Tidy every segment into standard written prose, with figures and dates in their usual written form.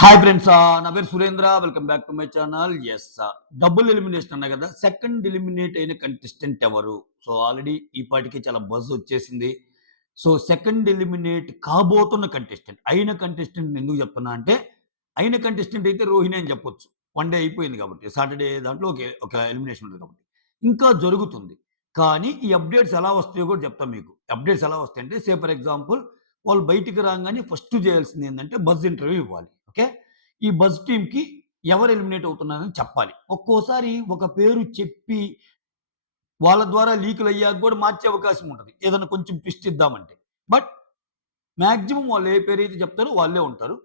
Hi friends, నా పేరు Surendra. Welcome back to my channel. Double elimination అన్నా కదా. సెకండ్ ఎలిమినేట్ అయిన కంటెస్టెంట్ ఎవరు? సో ఆల్రెడీ ఈ పాటికి చాలా బజ్ వచ్చేసింది. సో సెకండ్ ఎలిమినేట్ కాబోతున్న కంటెస్టెంట్, అయిన కంటెస్టెంట్ ఎందుకు చెప్తున్నా అంటే, అయిన కంటెస్టెంట్ అయితే రోహిణి అని చెప్పొచ్చు. వన్ డే అయిపోయింది కాబట్టి, సాటర్డే దాంట్లో ఒక ఎలిమినేషన్ ఉంటుంది కాబట్టి. ఇంకా జరుగుతుంది. కానీ ఈ అప్డేట్స్ ఎలా వస్తాయో కూడా చెప్తాను మీకు. అప్డేట్స్ ఎలా వస్తాయంటే, ఫర్ ఎగ్జాంపుల్ వాళ్ళు బయటికి రాగానే ఫస్ట్ చేయాల్సింది ఏంటంటే బజ్ ఇంటర్వ్యూ ఇవ్వాలి. ఓకే. ఈ బజ్ టీమ్‌కి ఎవరు ఎలిమినేట్ అవుతున్నారని చెప్పాలి. ఒక్కోసారి ఒక పేరు చెప్పి వాళ్ళ ద్వారా లీకులయ్యాక గూడా మార్చే అవకాశం ఉంటది, ఏదన్నా కొంచెం ట్విస్ట్ ఇద్దామంటే. బట్ మాక్సిమం వాళ్ళు ఏ పేరైతే చెప్తారో వాళ్ళే ఉంటారు.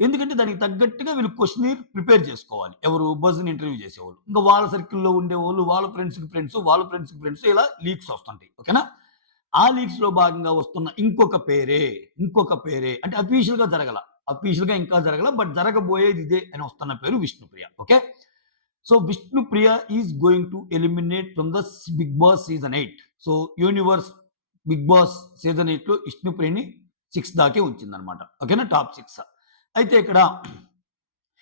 ఎందుకంటే దానికి తగ్గట్టుగా వీళ్ళు క్వెషనీర్ ప్రిపేర్ చేసుకోవాలి. ఎవరు? బజ్‌ని ఇంటర్వ్యూ చేసేవాళ్ళు. ఇంకా వాళ్ళ సర్కిల్‌లో ఉండేవాళ్ళు, వాళ్ళ ఫ్రెండ్స్‌కి ఫ్రెండ్స్, వాళ్ళ ఫ్రెండ్స్‌కి ఫ్రెండ్స్, ఇలా లీక్స్ వస్తుంటాయి. ఓకేనా? ఆ లీక్స్‌లో భాగంగా వస్తున్న ఇంకొక పేరే అంటే అఫీషియల్‌గా జరగల. అఫీషియల్‌గా ఇంకా జరగల. బట్ జరగబోయేది ఇదే అని వస్తున్న పేరు Vishnupriya. Okay. So Vishnupriya is going to eliminate from the Bigg Boss season 8. So universe Bigg Boss season 8లో విష్ణుప్రియని 6 దాకే ఉంచిందనమాట. ఓకేనా? టాప్ 6. అయితే ఇక్కడ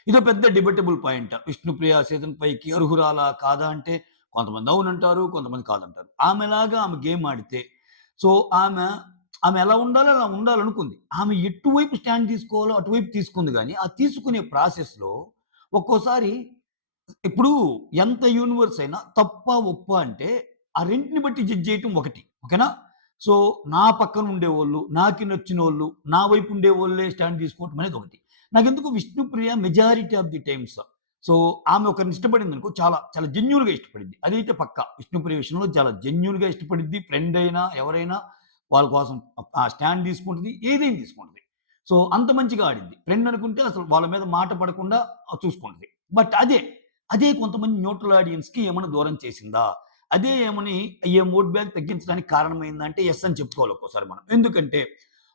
ఇదో పెద్ద డిబేటబుల్ పాయింట్. విష్ణుప్రియ సీజన్ 5కి అర్హురాలా కాదా అంటే, కొంతమంది అవునంటారు, కొంతమంది కాదంటారు. ఆమెలాగా ఆమె గేమ్ ఆడితే, సో ఆమె ఎలా ఉండాలో అలా ఉండాలనుకుంది. ఆమె ఎటువైపు స్టాండ్ తీసుకోవాలో అటువైపు తీసుకుంది గానీ, ఆ తీసుకునే ప్రాసెస్‌లో ఒక్కోసారి ఇప్పుడు ఎంత యూనివర్స్ అయినా తప్పా, ఒప్పా అంటే ఆ రెంటిని బట్టి జడ్జ్ చేయటం ఒకటి. ఓకేనా? సో నా పక్కన ఉండేవోళ్ళు, నాకి నచ్చినోళ్ళు, నా వైపు ఉండేవోళ్ళే స్టాండ్ తీసుకోవటం అనేది ఒకటి. నాకెందుకు Vishnupriya majority of the times, so ఆమె ఒకరిని ఇష్టపడిందనుకో, చాలా చాలా జెన్యూన్‌గా ఇష్టపడిద్ది. అదైతే పక్కా. విష్ణుప్రియ విషయంలో చాలా జెన్యూన్‌గా ఇష్టపడిద్ది. ఫ్రెండ్ అయినా, ఎవరైనా వాళ్ళ కోసం స్టాండ్ తీసుకుంటది. ఏదైనా తీసుకుంటది. సో అంత మంచిగా ఆడిద్ది. ఫ్రెండ్ అనుకుంటే అసలు వాళ్ళ మీద మాట పడకుండా చూసుకుంటది. బట్ అదే కొంతమంది న్యూట్రల్ ఆడియన్స్‌కి ఏమన్నా దూరం చేసిందా? అదే ఏమని ఓట్ బ్యాంక్ తగ్గించడానికి కారణమైందా అంటే యెస్ అని చెప్పుకోవాలి ఒక్కోసారి మనం. ఎందుకంటే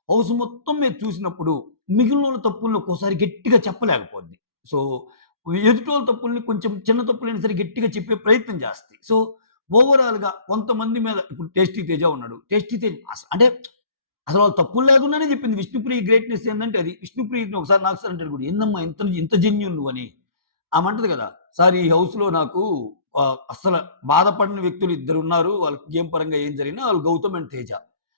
హౌస్ మొత్తం మీద చూసినప్పుడు మిగిలినోళ్ళ తప్పుల్ని ఒక్కోసారి గట్టిగా చెప్పలేకపోద్ది. సో ఎదుటోళ్ళ తప్పుల్ని కొంచెం చిన్న తప్పులైనా సరే గట్టిగా చెప్పే ప్రయత్నం చేస్తది. సో ఓవరాల్‌గా కొంతమంది మీద ఇప్పుడు 'టేస్టీ తేజ' ఉన్నాడు. 'టేస్టీ తేజ' అంటే అసలు వాళ్ళు తప్పులు లేకుండానే చెప్పింది. విష్ణుప్రియ గ్రేట్‌నెస్ ఏందంటే అది. విష్ణుప్రియని ఒకసారి నాకు సార్ అంటాడు కూడా, "ఏందమ్మా ఇంత జెన్యూన్ నువ్వని." ఆమె అంటది కదా! "సార్ ఈ హౌస్‌లో నాకు అస్సలు బాధపడిన వ్యక్తులు ఇద్దరున్నారు. వాళ్ళకి గేమ్ పరంగా ఏం జరిగినా వాళ్ళు 'గౌతమ్' అండ్ 'తేజ.'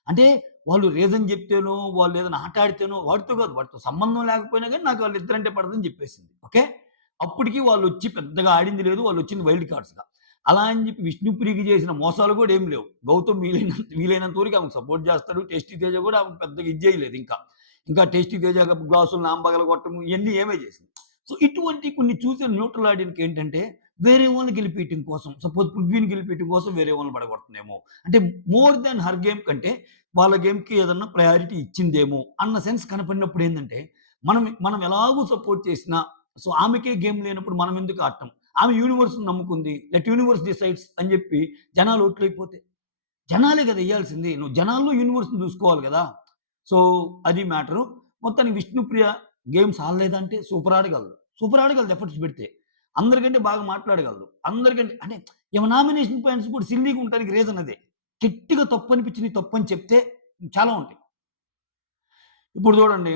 అంటే వాళ్ళు రీజన్ చెప్తేనో, వాళ్ళు ఏదైనా ఆట ఆడితేనో వాడితో కాదు, వాడితో సంబంధం లేకపోయినా గాని నాకు వాళ్ళిద్దరంటే పడదని చెప్పేసింది. ఓకే. అప్పటికి వాళ్ళొచ్చి పెద్దగా ఆడింది లేదు. వాళ్ళొచ్చింది వైల్డ్ కార్డ్స్‌గా. అలా అని చెప్పి విష్ణుప్రియకి చేసిన మోసాలు కూడా ఏమి లేవు. గౌతమ్ వీలైనంత వరకు ఆమెకు సపోర్ట్ చేస్తాడు. 'టేస్టీ తేజ' కూడా ఆమెకు పెద్దగా ఇది చేయలేదు ఇంకా. ఇంకా 'టేస్టీ తేజ' గ్లాసులు నాంబగలగొట్టడం ఇయన్నీ ఏమే చేసింది. సో ఇటువంటి కొన్ని చూసిన న్యూట్రల్ ఆడియన్స్‌కి ఏంటంటే, వేరే వాళ్ళని గెలిపియటం కోసం, సపోజ్ 'పృథ్వీని' గెలిపియటం కోసం వేరే వాళ్ళని పడగొడుతుందేమో. అంటే మోర్ దాన్ హర్ గేమ్ కంటే వాళ్ళ గేమ్‌కి ఏదన్నా ప్రయారిటీ ఇచ్చిందేమో అన్న సెన్స్ కనపడినప్పుడు ఏందంటే, మనం మనం ఎలాగో సపోర్ట్ చేసినా, సో ఆమెకే గేమ్ లేనప్పుడు మనం ఎందుకు ఆడటం? ఆమె యూనివర్స్‌ని నమ్ముకుంది. లెట్ యూనివర్స్ డిసైడ్స్ అని చెప్పి జనాలు ఓట్లయిపోతే, జనాలే కదా ఎయ్యాల్సింది. నువ్వు జనాల్లో యూనివర్స్‌ని చూసుకోవాలి కదా! సో అది మ్యాటరు. మొత్తానికి విష్ణుప్రియ గేమ్స్ ఆడలేదంటే సూపర్ ఆడగలదు. సూపర్ ఆడగలదు ఎఫర్ట్స్ పెడితే. అందరికంటే బాగా మాట్లాడగలదు. అందరికంటే అంటే ఈమె నామినేషన్ పాయింట్స్ కూడా సిల్లీగా ఉండటానికి రీజన్ అదే. గట్టిగా తప్పనిపించినయి తప్పని చెప్తే చాలా ఉంటాయి. ఇప్పుడు చూడండి,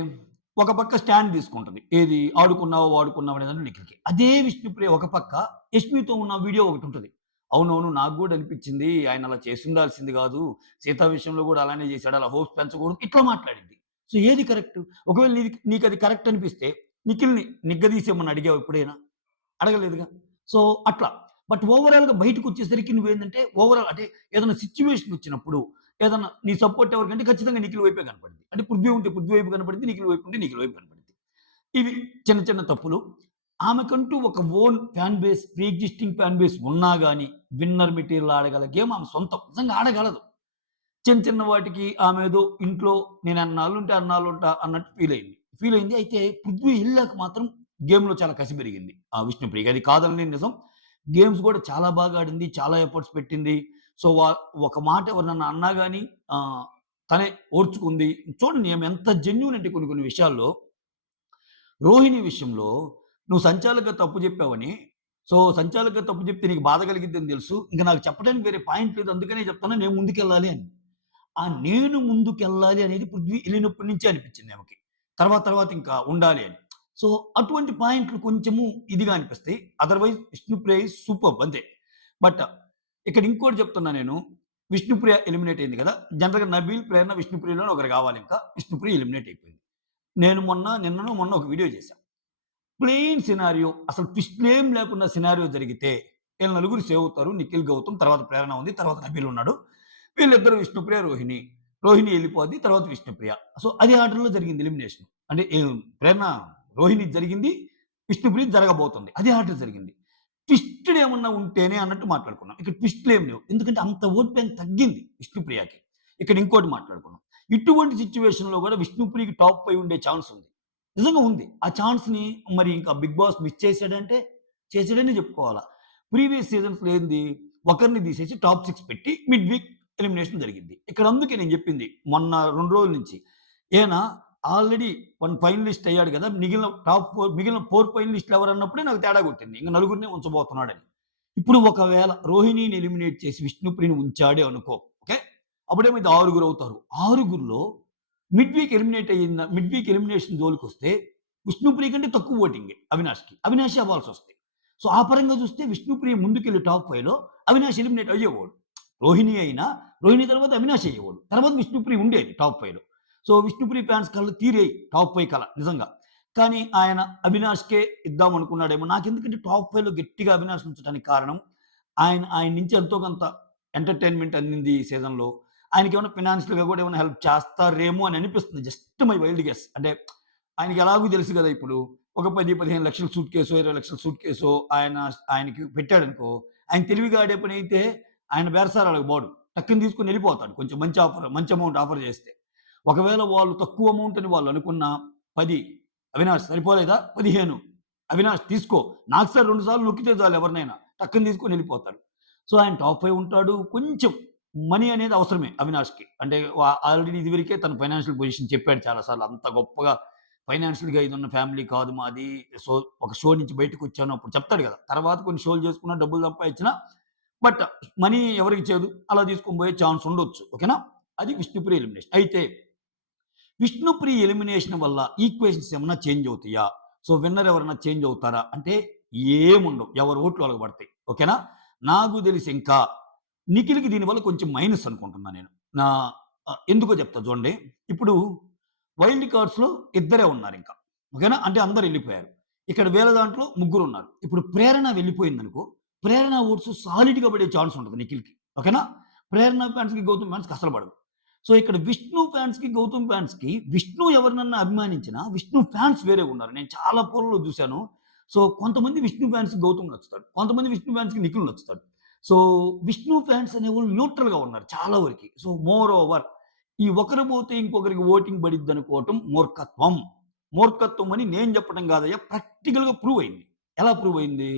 ఒక పక్క స్టాండ్ తీసుకుంటది. ఏది? ఆడుకున్నావా, వాడుకున్నావా అనే దాంట్లో నిఖిల్‌కి. అదే విష్ణుప్రియ ఒక పక్క యష్మితో ఉన్న వీడియో ఒకటుంటది. అవునవును, నాకు గూడా అనిపించింది. ఆయన అలా చేసుండాల్సింది గాదు. సీత విషయంలో గూడా అలానే చేశాడు. అలా హోప్స్ పెంచకూడదు. ఇట్లా మాట్లాడిద్ది. సో ఏది కరెక్ట్? ఒకవేళ నీకది కరెక్ట్ అనిపిస్తే నిఖిల్‌ని నిగ్గదీసేమని అడిగావా ఎప్పుడైనా? అడగలేదుగా. సో అట్లా. బట్ ఓవరాల్‌గా బయటకొచ్చేసరికి నువ్వేందంటే, ఓవరాల్ అంటే ఏదైనా సిట్యుయేషన్ వచ్చినప్పుడు, ఏదన్నా నీ సపోర్ట్ ఎవరికంటే ఖచ్చితంగా నిఖిల్ వైపే కనపడిద్ది. అంటే పృథ్వీ ఉంటే పృథ్వీ వైపు కనపడిద్ది. నిఖిల్ వైపు ఉంటే నిఖిల్ వైపు కనపడిద్ది. ఇవి చిన్న చిన్న తప్పులు. ఆమెకంటూ ఒక own fan base, pre existing fan base ఉన్నా గాని, విన్నర్ మెటీరియల్ ఆడగల గేమ్ ఆమె సొంతం. నిజంగా ఆడగలదు. చిన్న చిన్న వాటికి ఆమేదో ఇంట్లో నేను అన్నాళ్ళుంటే అన్నాళ్ళుంటా అన్నట్టు ఫీలయింది. అయితే పృథ్వీ ఎళ్ళాక మాత్రం గేమ్‌లో చాలా కసి పెరిగింది ఆ విష్ణుప్రియకి. అది కాదనలేని నిజం. గేమ్స్ గూడా చాలా బాగా ఆడింది. చాలా ఎఫర్ట్స్ పెట్టింది. సో, ఒక మాట ఎవరినన్నా అన్నా గాని తనే ఓర్చుకుంది. చూడండి ఆమె ఎంత జెన్యూన్ అంటే కొన్ని కొన్ని విషయాల్లో. రోహిణి విషయంలో నువ్వు సంచాలకుగా తప్పు జెప్పావని, సో, సంచాలకుగా తప్పు జెప్తే నీకు బాధ కలిగిద్దని దెలుసు. ఇంక నాకు చెప్పడానికి వేరే పాయింట్ లేదు. అందుకనే చెప్తున్నా, నేను ముందుకెళ్ళాలి అని. ఆ నేను ముందుకెళ్ళాలి అనేది పృథ్వీ ఎళ్ళినప్పటి నుంచే అనిపించింది ఆమెకి. తర్వాత తర్వాత ఇంకా ఉండాలి అని. సో, అటువంటి పాయింట్లు కొంచెము ఇదిగా అనిపిస్తాయి. అదర్‌వైజ్ 'విష్ణుప్రియ' ఈజ్ సూపర్బ్ అంతే. బట్ ఇక్కడ ఇంకోటి చెప్తున్నా నేను. 'విష్ణుప్రియ' ఎలిమినేట్ అయింది కదా! జనరల్‌గా 'నబీల్', 'ప్రేరణ', 'విష్ణుప్రియలోనే' ఒకరు కావాలింకా. 'విష్ణుప్రియ' ఎలిమినేట్ అయిపోయింది. నేను నిన్ననో మొన్నో ఒక వీడియో చేశా. ప్లెయిన్ సినారియో అసలు ట్విస్ట్‌లేం లేకుండా సినారియో జరిగితే ఈళ్ళు నలుగురు సేవ్ అవుతారు. నిఖిల్, గౌతమ్ తర్వాత 'ప్రేరణ' ఉంది. తర్వాత 'నబీల్' ఉన్నాడు. వీళ్ళిద్దరు 'విష్ణుప్రియ', 'రోహిణి'. 'రోహిణి' ఎళ్ళిపోద్ది. తర్వాత 'విష్ణుప్రియ'. సో, అదే ఆర్డర్‌లో జరిగింది ఎలిమినేషన్. అంటే 'ప్రేరణ', 'రోహిణి' జరిగింది. 'విష్ణుప్రియ' జరగబోతుంది. అదే ఆర్డర్ జరిగింది. ట్విస్టెడ్ ఏమన్నా ఉంటేనే అన్నట్టు మాట్లాడుకున్నాం. ఇక్కడ ట్విస్ట్‌లేం లేవు. ఎందుకంటే అంత ఓట్ బ్యాంక్ తగ్గింది 'విష్ణుప్రియకి'. ఇక్కడ ఇంకోటి మాట్లాడుకున్నాం. ఇటువంటి సిట్యుయేషన్‌లో గూడా 'విష్ణుప్రియకి' టాప్ 5 ఉండే ఛాన్స్ ఉంది. నిజంగా ఉంది. ఆ ఛాన్స్‌ని మరి ఇంకా 'బిగ్ బాస్' మిస్ చేసాడంటే చేసాడనే చెప్పుకోవాలా. ప్రీవియస్ సీజన్స్‌లో ఏంది ఒకరిని తీసేసి టాప్ 6 పెట్టి మిడ్ వీక్ ఎలిమినేషన్ జరిగిద్ది. ఇక్కడ అందుకే నేను చెప్పింది మొన్న 2 రోజుల నుంచి. ఈయన ఆల్రెడీ 1 ఫైనలిస్ట్ అయ్యాడు గదా! మిగిలిన 4 ఫైనలిస్ట్‌లు ఎవరన్నప్పుడే నాకు తేడా కొట్టింది. ఇంక నలుగురినే ఉంచబోతున్నాడని. ఇప్పుడు ఒకవేళ రోహిణిని ఎలిమినేట్ చేసి విష్ణుప్రియని ఉంచాడే అనుకో. ఓకే. అప్పుడేమైద్ది ఆరుగురవుతారు. ఆరుగురిలో మిడ్ వీక్ ఎలిమినేషన్ జోలికొస్తే విష్ణుప్రియ కంటే తక్కువ ఓటింగే అవినాష్‌కి. అవినాషే అవ్వాల్సొస్తది. సో, ఆ పరంగా చూస్తే విష్ణుప్రియ ముందుకెళ్ళి టాప్ 5లో అవినాష్ ఎలిమినేట్ అయ్యేవాడు. రోహిణి అయినా, రోహిణి తర్వాత అవినాష్ అయ్యేవాడు. తర్వాత విష్ణుప్రియ ఉండేది టాప్ 5లో. సో, విష్ణుప్రియ ఫ్యాన్స్ కళ్ళు తీరాయి టాప్ 5 కల నిజంగా. కానీ ఆయన అవినాష్‌కే ఇద్దామనుకున్నాడేమో. నాకెందుకంటే టాప్ 5లో గట్టిగా అవినాష్ ఉంచడానికి కారణం ఆయన నుంచి ఎంతో కొంత ఎంటర్‌టైన్‌మెంట్ అందింది ఈ సీజన్‌లో. ఆయనకేమైనా ఫైనాన్షియల్‌గా గూడా ఏమైనా హెల్ప్ చేస్తారేమో అని అనిపిస్తుంది. Just my wild guess. అంటే ఆయనకి ఎలాగో తెలుసు గదా! ఇప్పుడు ఒక 10, 15 లక్షల సూట్ కేసో, 20 లక్షల సూట్ కేసో ఆయనకి పెట్టాడనుకో, ఆయన తెలివిగా ఆడే పనైతే ఆయన బేరసారాలకు పోడు. టక్కున తీసుకొని ఎళ్ళిపోతాడు. కొంచెం మంచి అమౌంట్ ఆఫర్ చేస్తే. ఒకవేళ వాళ్ళు తక్కువ అమౌంట్ అని వాళ్ళు అనుకున్న 10 అవినాష్ సరిపోలేదా? 15 అవినాష్ తీసుకో. నాకు సార్ 2 సార్లు నొక్కితే చాలు ఎవరినైనా. టక్కున తీసుకొని ఎళ్ళిపోతాడు. సో, ఆయన టాప్ 5 ఉంటాడు. కొంచెం మనీ అనేది అవసరమే అవినాష్‌కి. అంటే ఆల్రెడీ ఇదివరకే తన ఫైనాన్షియల్ పొజిషన్ చెప్పాడు చాలా సార్లు. అంత గొప్పగా ఫైనాన్షియల్‌గా ఇదున్న ఫ్యామిలీ కాదు మాది. సో, ఒక షో నుంచి బయటకొచ్చాను అప్పుడు చెప్తాడు గదా! తర్వాత కొన్ని షోలు చేసుకున్నా, డబ్బులు సంపాదించినా బట్ మనీ ఎవరికి చేదు అలా తీసుకొని పోయే ఛాన్స్ ఉండొచ్చు. ఓకేనా? అది విష్ణుప్రియ ఎలిమినేషన్. అయితే విష్ణుప్రియ ఎలిమినేషన్ వల్ల ఈక్వేషన్స్ ఏమన్నా చేంజ్ అవుతాయా? సో, విన్నర్ ఎవరైనా చేంజ్ అవుతారా? అంటే ఏముండవు. ఎవరి ఓట్లు వాళ్ళకి పడతాయి. ఓకేనా? నాకు తెలిసి ఇంకా నిఖిల్‌కి దీనివల్ల కొంచెం మైనస్ అనుకుంటున్నా నేను. నా ఎందుకో చెప్తా చూడండి. ఇప్పుడు వైల్డ్ కార్డ్స్‌లో ఇద్దరే ఉన్నారింక. ఓకేనా? అంటే అందరూ ఎళ్ళిపోయారు. ఇక్కడ వీళ్ళ దాంట్లో ముగ్గురున్నారు. ఇప్పుడు ప్రేరణ వెళ్ళిపోయిందనుకో, ప్రేరణ ఓట్స్ సాలిడ్‌గా పడే ఛాన్స్ ఉంటది నిఖిల్‌కి. ఓకేనా? ప్రేరణ ఫ్యాన్స్‌కి, గౌతమ్ ఫ్యాన్స్‌కి అసలు పడదు. సో, ఇక్కడ విష్ణు ఫ్యాన్స్‌కి, గౌతమ్ ఫ్యాన్స్‌కి విష్ణు ఎవరినన్నా అభిమానించినా, విష్ణు ఫ్యాన్స్ వేరేగున్నారు. నేను చాలా పోల్‌లో చూసాను. సో, కొంతమంది విష్ణు ఫ్యాన్స్‌కి గౌతమ్ నచ్చుతాడు. కొంతమంది విష్ణు ఫ్యాన్స్‌కి నిఖిల్ నచ్చుతాడు. సో, విష్ణు ఫ్యాన్స్ అనేవోళ్ళు న్యూట్రల్‌గా ఉన్నారు చాలా వరకి. సో, మోర్ ఓవర్ ఈ ఒకరు పోతే ఇంకొకరికి ఓటింగ్ పడిద్దనుకోవటం మూర్ఖత్వం. మూర్ఖత్వం అని నేను చెప్పడం కాదయ్యా! ప్రాక్టికల్‌గా ప్రూవ్ అయింది. ఎలా ప్రూవ్ అయింది?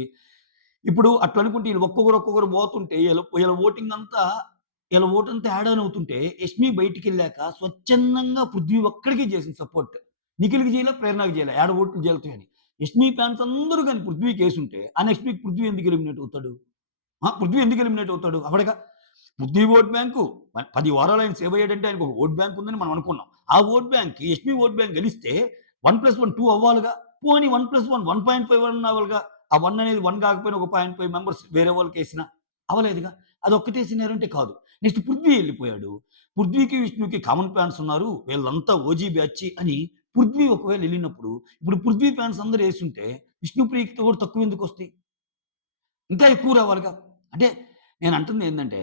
ఇప్పుడు అట్లనుకుంటే ఈళ్ళు ఒక్కొక్కరు పోతుంటే ఈళ్ళ ఓటంతా యాడ్ ఆన్ అవుతుంటే యష్మి బయటికెళ్ళాక స్వచ్ఛందంగా పృథ్వీ ఒక్కడికే చేసింది సపోర్ట్. నిఖిల్‌కి చేయలే, ప్రేరణకి చేయలే. యాడ ఓట్లు చెల్తాయని. యష్మి ఫ్యాన్స్ అందరూ గాని పృథ్వీకేసుంటే ఆ నెక్స్ట్ వీక్ పృథ్వీ ఎందుకు ఎలిమినేట్ అవుతాడు? పృథ్వీ ఎందుకు ఎలిమినేట్ అవుతాడు? అవ్వడుగా. పృథ్వీ ఓట్ బ్యాంకు 10 వారాలు ఆయన సేవ్ అయ్యాడంటే ఆయనకు ఒక ఓట్ బ్యాంక్ ఉందని మనం అనుకున్నాం. ఆ ఓట్ బ్యాంక్‌కి యష్మి ఓట్ బ్యాంక్ గెలిస్తే 1+1 2 అవ్వాలిగా. పోనీ 1+1 1.5 అన్నా అవ్వాలిగా. ఆ 1 అనేది 1 కాకపోయినా ఒక 0.5 మెంబర్స్ వేరే వాళ్ళకేసినా అవ్వలేదుగా. అదొక్కటే సినారియో అంటే కాదు. నెక్స్ట్ పృథ్వీ ఎళ్ళిపోయాడు. పృథ్వీకి, విష్ణుకి కామన్ ఫ్యాన్స్ ఉన్నారు. వీళ్ళంతా ఓజీ బ్యాచ్ అని పృథ్వీ ఒకవేళ ఎళ్ళినప్పుడు ఇప్పుడు పృథ్వీ ఫ్యాన్స్ అందరూ యేసుంటే విష్ణుప్రియకి కూడా తక్కువ ఎందుకొస్తాయి? ఇంకా ఎక్కువ రావాలిగా. అంటే నేనంటుంది ఏందంటే,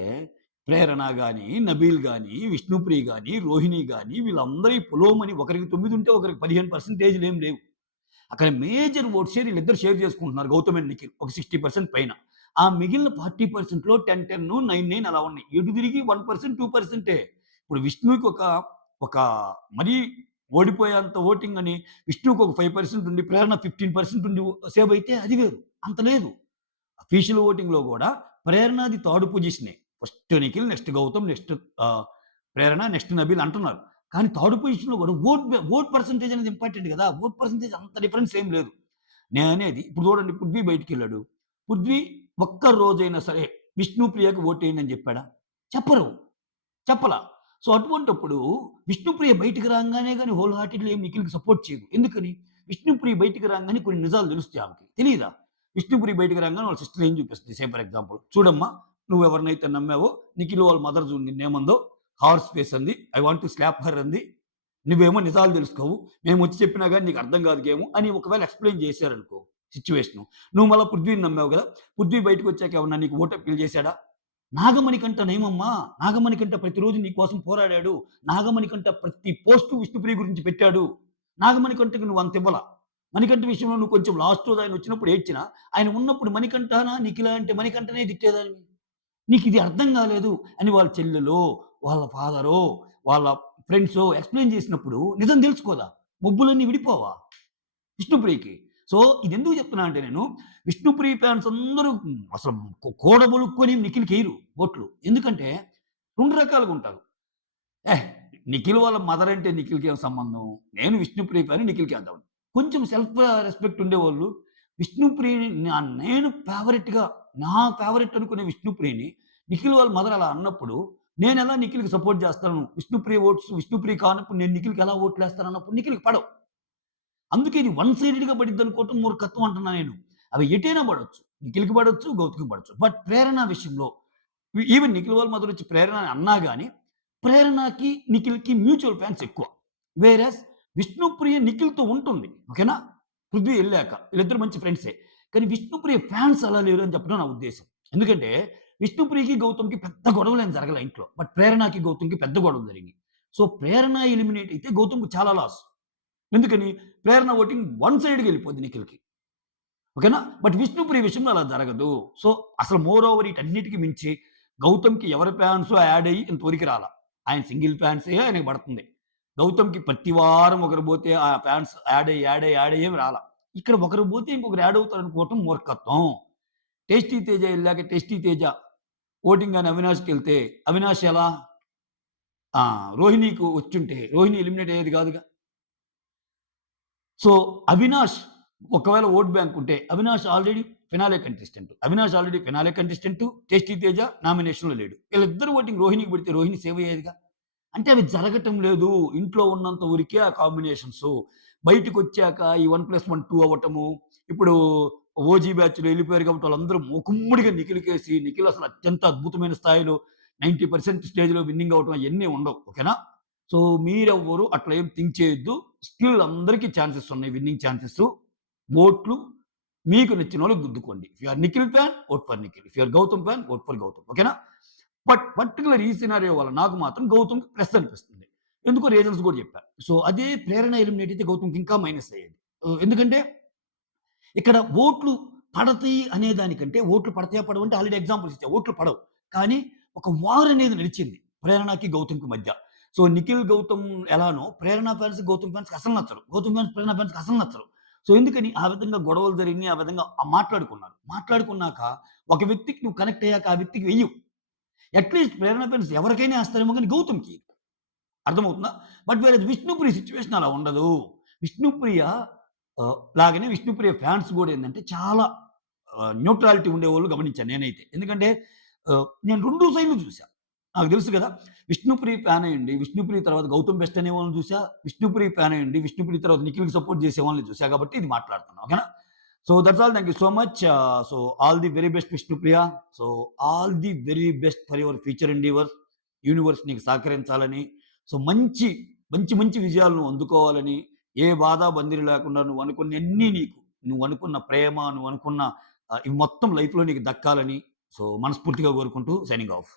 ప్రేరణ గాని, నబీల్ గాని, విష్ణుప్రియ గాని, రోహిణి గాని వీళ్ళందరి పొలోమని ఒకరికి 9 ఉంటే ఒకరికి 15% ఏం లేవు. అక్కడ మేజర్ ఓట్ షేర్ ఈళ్ళిద్దరు షేర్ చేసుకుంటున్నారు గౌతమ్ అండ్ నిఖిల్. ఒక 60% పైన. ఆ మిగిలిన 40%లో 10, 10, 9, 9 అలా ఉన్నాయి. ఎటు తిరిగి 1%, 2%. ఇప్పుడు విష్ణుకి ఒక మరీ ఓడిపోయేంత ఓటింగ్ అని విష్ణుకి ఒక 5% ఉండి, ప్రేరణ 15% ఉండి సేవ్ అయితే అది వేరు. అంత లేదు. అఫీషియల్ ఓటింగ్‌లో గూడా ప్రేరణది థర్డ్ పొజిషనే. First Nikhil, next Gautham, next Prerana, next Nabeel అంటున్నారు. కానీ థర్డ్ పొజిషన్‌లో గూడా ఓట్ పర్సెంటేజ్ అనేది ఇంపార్టెంట్ గదా! ఓట్ పర్సెంటేజ్ అంత డిఫరెన్స్ ఏం లేదు. నేననేది ఇప్పుడు చూడండి పృథ్వీ బయటికెళ్ళాడు. పృథ్వీ ఒక్క రోజైనా సరే విష్ణుప్రియకి ఓటేయండి అని జెప్పాడా? చెప్పరు. చెప్పలా. సో, అటువంటప్పుడు విష్ణుప్రియ బయటికి రాంగానే గాని హోల్ హార్టెడ్‌లీ ఏం నిఖిల్‌కి సపోర్ట్ చేయదు. ఎందుకని? విష్ణుప్రియ బయటికి రాంగానే కొన్ని నిజాలు తెలుస్తాయి ఆమెకి. తెలీదా? విష్ణుప్రియ బయటికి రాంగానే వాళ్ళ సిస్టర్ ఏం చూపిస్తది సే ఫర్ ఎగ్జాంపుల్. చూడమ్మా నువ్వెవరినైతే నమ్మావో నిఖిల్ వాళ్ళ మదర్ చూడు నిన్నేమందో హార్స్ ఫేస్ అంది. I want to slap her అంది. నువ్వేమో నిజాలు తెలుసుకోవు. మేమొచ్చి చెప్పినా గాని నీకు అర్థం కాదు గేము అని ఒకవేళ ఎక్స్‌ప్లెయిన్ చేశారనుకో సిట్యుయేషను. నువ్వు మళ్ళా పృథ్వీని నమ్మావు గదా! పృథ్వీ బయటకొచ్చాక ఏమన్నా నీకు ఓటు అప్పీల్ చేశాడా? నాగమణికంఠనేమమ్మా, నాగమణికంఠ ప్రతిరోజు నీ కోసం పోరాడాడు. నాగమణికంఠ ప్రతి పోస్టు విష్ణుప్రియ గురించి పెట్టాడు. నాగమణికంఠకి నువ్వంత ఇవ్వలా. మణికంఠ విషయంలో నువ్వు కొంచెం లాస్ట్ రోజు ఆయనొచ్చినప్పుడు ఏడ్చినా, ఆయన ఉన్నప్పుడు మణికంఠనా, నిఖిలా అంటే మణికంఠనే తిట్టేదానివి. నీకిది అర్థం గాలేదు అని వాళ్ళ చెల్లెలో, వాళ్ళ ఫాదరో, వాళ్ళ ఫ్రెండ్సో ఎక్స్‌ప్లెయిన్ చేసినప్పుడు నిజం తెలుసుకోదా? మబ్బులన్నీ విడిపోవా? విష్ణుప్రియకి. సో, ఇదెందుకు చెప్తున్నా అంటే నేను, విష్ణుప్రియ ఫ్యాన్స్ అందరూ అసలు కూడబలుక్కొని నిఖిల్‌కెయ్యరు ఓట్లు. ఎందుకంటే 2 రకాలుగుంటారు. ఏహ్! నిఖిల్ వాళ్ళ మదర్ అంటే నిఖిల్‌కేం సంబంధం? నేను విష్ణుప్రియ ఫ్యాన్ నిఖిల్‌కేద్దామని. కొంచెం సెల్ఫ్ రెస్పెక్ట్ ఉండేవాళ్ళు విష్ణుప్రియని నేను ఫేవరెట్‌గా నా ఫేవరెట్ అనుకునే విష్ణుప్రియని నిఖిల్ వాళ్ళ మదర్ అలా అన్నప్పుడు నేనెలా నిఖిల్‌కి సపోర్ట్ చేస్తాను? విష్ణుప్రియ ఓట్స్ విష్ణుప్రియ కానప్పుడు నేను నిఖిల్‌కి ఎలా ఓట్లేస్తానన్నప్పుడు నిఖిల్‌కి పడవు. అందుకే ఇది వన్ సైడెడ్‌గా పడిద్దనుకోవటం మూర్ఖత్వం అంటున్నా నేను. అవి ఎటైనా పడొచ్చు. నిఖిల్‌కి పడొచ్చు, గౌతమ్‌కి పడొచ్చు. బట్ ప్రేరణ విషయంలో ఈవెన్ నిఖిల్ వాళ్ళ మదర్ వచ్చి ప్రేరణ అని అన్నా గాని, ప్రేరణకి, నిఖిల్‌కి మ్యూచువల్ ఫ్యాన్స్ ఎక్కువ. వేరస్ విష్ణుప్రియ నిఖిల్‌తో ఉంటుంది. ఓకేనా? పృథ్వీ ఎళ్ళాక వీళ్ళిద్దరూ మంచి ఫ్రెండ్సే. కానీ విష్ణుప్రియ ఫ్యాన్స్ అలా లేరు అని చెప్పడం నా ఉద్దేశ్యం. ఎందుకంటే విష్ణుప్రియకి, గౌతమ్‌కి పెద్ద గొడవలేం జరగలే ఇంట్లో. బట్ ప్రేరణకి, గౌతమ్‌కి పెద్ద గొడవలు జరిగినియి. సో, ప్రేరణ ఎలిమినేట్ అయితే గౌతమ్‌కి చాలా లాస్. ఎందుకని? ప్రేరణ ఓటింగ్ వన్ సైడ్‌గా ఎళ్ళిపోద్ది నిఖిల్‌కి. ఓకేనా? బట్ విష్ణుప్రియ విషయంలో అలా జరగదు. సో, అసలు మోర్ ఓవర్ వీటన్నిటికి మించి గౌతమ్‌కి ఎవరి ఫ్యాన్సో యాడ్ అయ్యి ఇంతవరకు రాలా. ఆయన సింగిల్ ఫ్యాన్సే ఆయనకి పడుతుంది. గౌతమ్‌కి ప్రతి వారం ఒకరు పోతే ఆ ఫ్యాన్స్ యాడ్ అయ్యి రాలా. ఇక్కడ ఒకరు పోతే ఇంకొకరు యాడ్ అవుతారనుకోవటం మూర్ఖత్వం. టేస్టీ తేజ ఎళ్ళాక టేస్టీ తేజ ఓటింగ్ అని అవినాష్‌కెళ్తే అవినాష్ ఎలా? ఆ! రోహిణికి వచ్చుంటే రోహిణి ఎలిమినేట్ అయ్యేది కాదుగా. సో, అవినాష్ ఒకవేళ ఓట్ బ్యాంక్ ఉంటే Avinash already finale contestant. Avinash already finale contestant. Tasty Teja నామినేషన్‌లో లేడు. వీళ్ళిద్దరు ఓటింగ్ రోహిణికి పెడితే రోహిణి సేవ్ అయ్యేదిగా. అంటే అవి జరగటం లేదు. ఇంట్లో ఉన్నంత వరకే ఆ కాంబినేషన్సు. బయటికొచ్చాక ఈ 1+1 2 అవ్వటము. ఇప్పుడు ఓజీ బ్యాచ్‌లో ఎళ్ళిపోయారు కాబట్టి వాళ్ళందరూ మూకుమ్మడిగా నిఖిల్‌కేసి నిఖిల్ అసలు అత్యంత అద్భుతమైన స్థాయిలో 90% స్టేజ్‌లో విన్నింగ్ అవ్వటం అయన్నీ ఉండవు. ఓకేనా? సో, మీరెవ్వరు అట్లా ఏం థింక్ చేయొద్దు. స్టిల్ అందరికి ఛాన్సెస్ ఉన్నాయి. Winning chances. ఓట్లు మీకు నచ్చినోళ్ళకి గుద్దుకోండి. If you are Nikhil fan vote for Nikhil. If you are Gautham fan vote for Gautham. ఓకేనా? బట్ పర్టిక్యులర్ ఈ సినారియో వల్ల నాకు మాత్రం గౌతమ్‌కి ప్లస్ అనిపిస్తుంది. ఎందుకో రీజన్స్ కూడా చెప్పా. సో, అదే ప్రేరణ ఎలిమినేట్ అయితే గౌతమ్‌కి ఇంకా మైనస్ అయ్యేది. ఎందుకంటే ఇక్కడ ఓట్లు పడతాయి అనే దానికంటే ఓట్లు పడతాయా పడవా అంటే ఆల్రెడీ ఎగ్జాంపుల్స్ ఇచ్చా. ఓట్లు పడవు. కానీ ఒక వార్ అనేది నడిచింది. ప్రేరణకి, గౌతమ్‌కి మధ్య. సో, నిఖిల్, గౌతమ్ ఎలానో ప్రేరణ ఫ్యాన్స్, గౌతమ్ ఫ్యాన్స్‌కి అసలు నచ్చరు. గౌతమ్ ఫ్యాన్స్ ప్రేరణ ఫ్యాన్స్‌కి అసలు నచ్చరు. సో, ఎందుకని ఆ విధంగా గొడవలు జరిగినియి. ఆ విధంగా మాట్లాడుకున్నారు. మాట్లాడుకున్నాక ఒక వ్యక్తికి నువ్వు కనెక్ట్ అయ్యాక ఆ వ్యక్తికి వెయ్యవు. అట్‌లీస్ట్ ప్రేరణ ఫ్యాన్స్ ఎవరికైనా ఏస్తారేమో గానీ గౌతమ్‌కి. అర్థమవుతుందా? బట్ వేరేది విష్ణుప్రియ సిట్యుయేషన్ అలా ఉండదు. విష్ణుప్రియ లాగానే విష్ణుప్రియ ఫ్యాన్స్ గూడా ఏందంటే చాలా న్యూట్రాలిటీ ఉండేవాళ్ళు గమనించాను నేనైతే. ఎందుకంటే నేను 2 సైడ్‌లు చూసా. నాకు తెలుసు గదా! విష్ణుప్రియ ఫ్యాన్ అయ్యుండి, విష్ణుప్రియ తర్వాత గౌతమ్ బెస్ట్ అనేవాళ్ళని చూసా. విష్ణుప్రియ ఫ్యాన్ అయ్యుండి, విష్ణుప్రియ తర్వాత నిఖిల్‌కి సపోర్ట్ చేసేవాళ్ళని చూసా కాబట్టి ఇది మాట్లాడుతున్నా. ఓకేనా? So, that's all. Thank you so much. So, all the very best Vishnupriya. So, all the very best for your future endeavours. Universe నీకు సహకరించాలని, సో, మంచి విజయాలు నువ్వు అందుకోవాలని, ఏ బాధ, బందిరి లేకుండా నువ్వనుకున్నయన్నీ నీకు, నువ్వనుకున్న ప్రేమ, నువ్వనుకున్న ఇవి మొత్తం లైఫ్‌లో నీకు దక్కాలని, సో, మనస్ఫూర్తిగా కోరుకుంటూ సైనింగ్ ఆఫ్.